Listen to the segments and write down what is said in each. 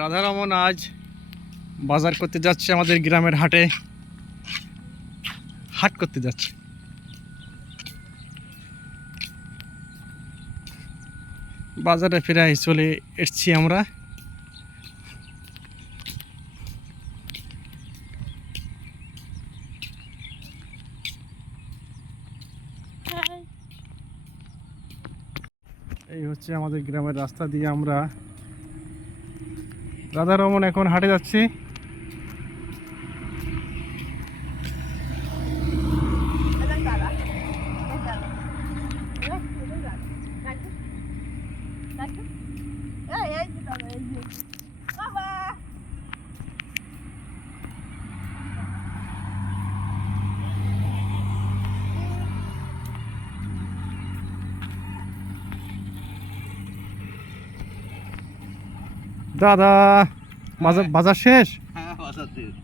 রাধারমন আজ বাজার করতে যাচ্ছে, আমাদের গ্রামের হাটে হাট করতে যাচ্ছে। বাজারে প্রায় চলে এসছি আমরা। এই হচ্ছে আমাদের গ্রামের রাস্তা দিয়ে আমরা রাধারমন এখন হাটে যাচ্ছি। দাদা বাজার শেষ? হ্যাঁ, বাজার শেষ।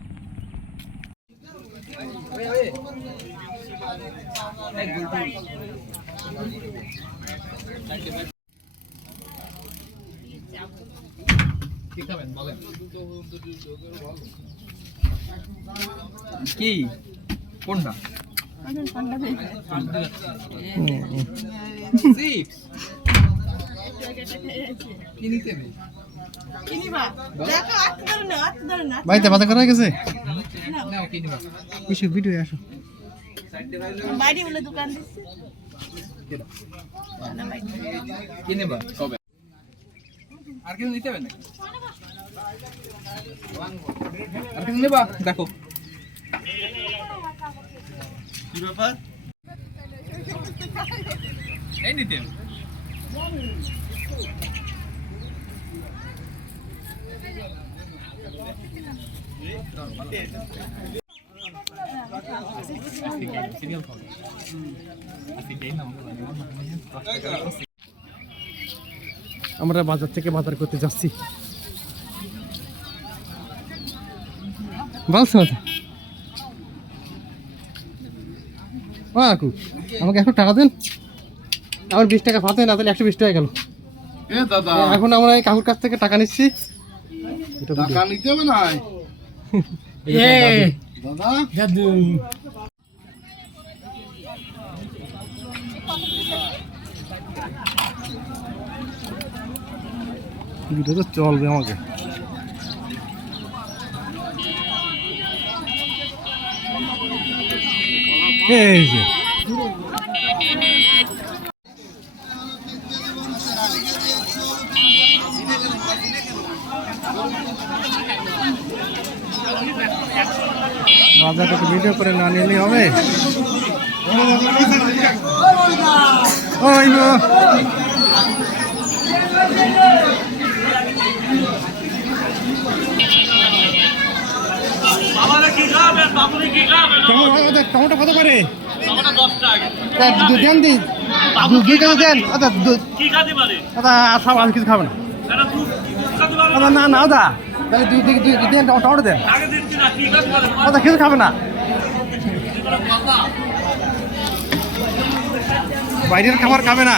কি কোনটা? বাড়িতে বাজার করা হয়ে গেছে? ভিডিও আসো। আর কিছু নিতে হবে না? আর কিছু নেবা? দেখো কি ব্যাপার, এই নিতে আমরা বাজার থেকে বাজার করতে যাচ্ছি। বলছো কাকু, আমাকে 100 টাকা দেন। আমার 20 টাকা ফাতে না, তাহলে 120 টাকা গেল। দাদা এখন আমরা এই কাকুর কাছ থেকে টাকা নিচ্ছি। টাকা নিতে হবে না দাদা। জাদু ভিডিও তো চলবে আমাকে। এই যে বাজারটাকে ভিডিও করে না নিলে হবে। ওই গো টমেটো কত করে? দেন দি দেন। দাদা সব আর কিছু খাবে না। দাদা না না দাদা, দেন টমেটো দেন। দাদা কিছু খাবে না, বাইরের খাবার খাবে না।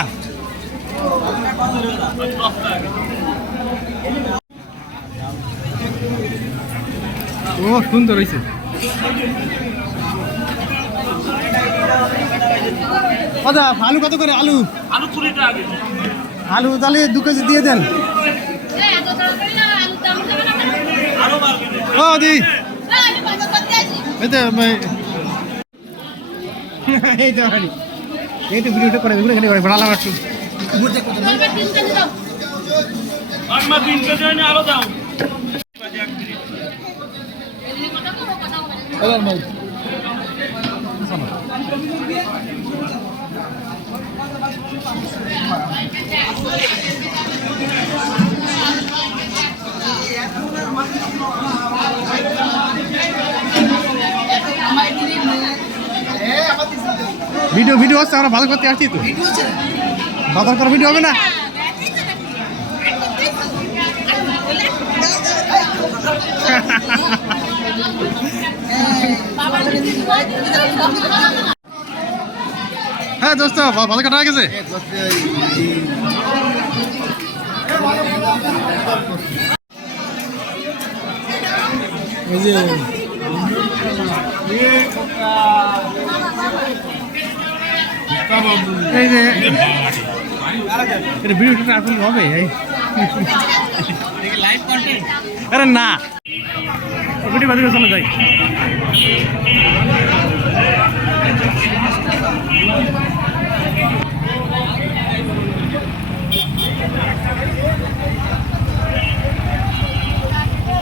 ও সুন্দর হয়েছে। দাদা আলু কত করে? আলু 20 টাকা। আলু তাহলে 2 কেজি দিয়ে দেন। ও দি এই তো ভিডিওটা করে ভাড়া লাগাচ্ছ। আরো দাও ভিডিও হচ্ছে, আমরা বাজার করতে আসছি তো। বাজার করার ভিডিও হবে না? হ্যাঁ দোস্ত, ভালো কাটা হয়ে গেছে। ওই যে এই যে এটা ভিডিওটা আসলে হবে এই লাইভ কন্টেন্ট আরে না ভিডিও বাদ করে চলে যাই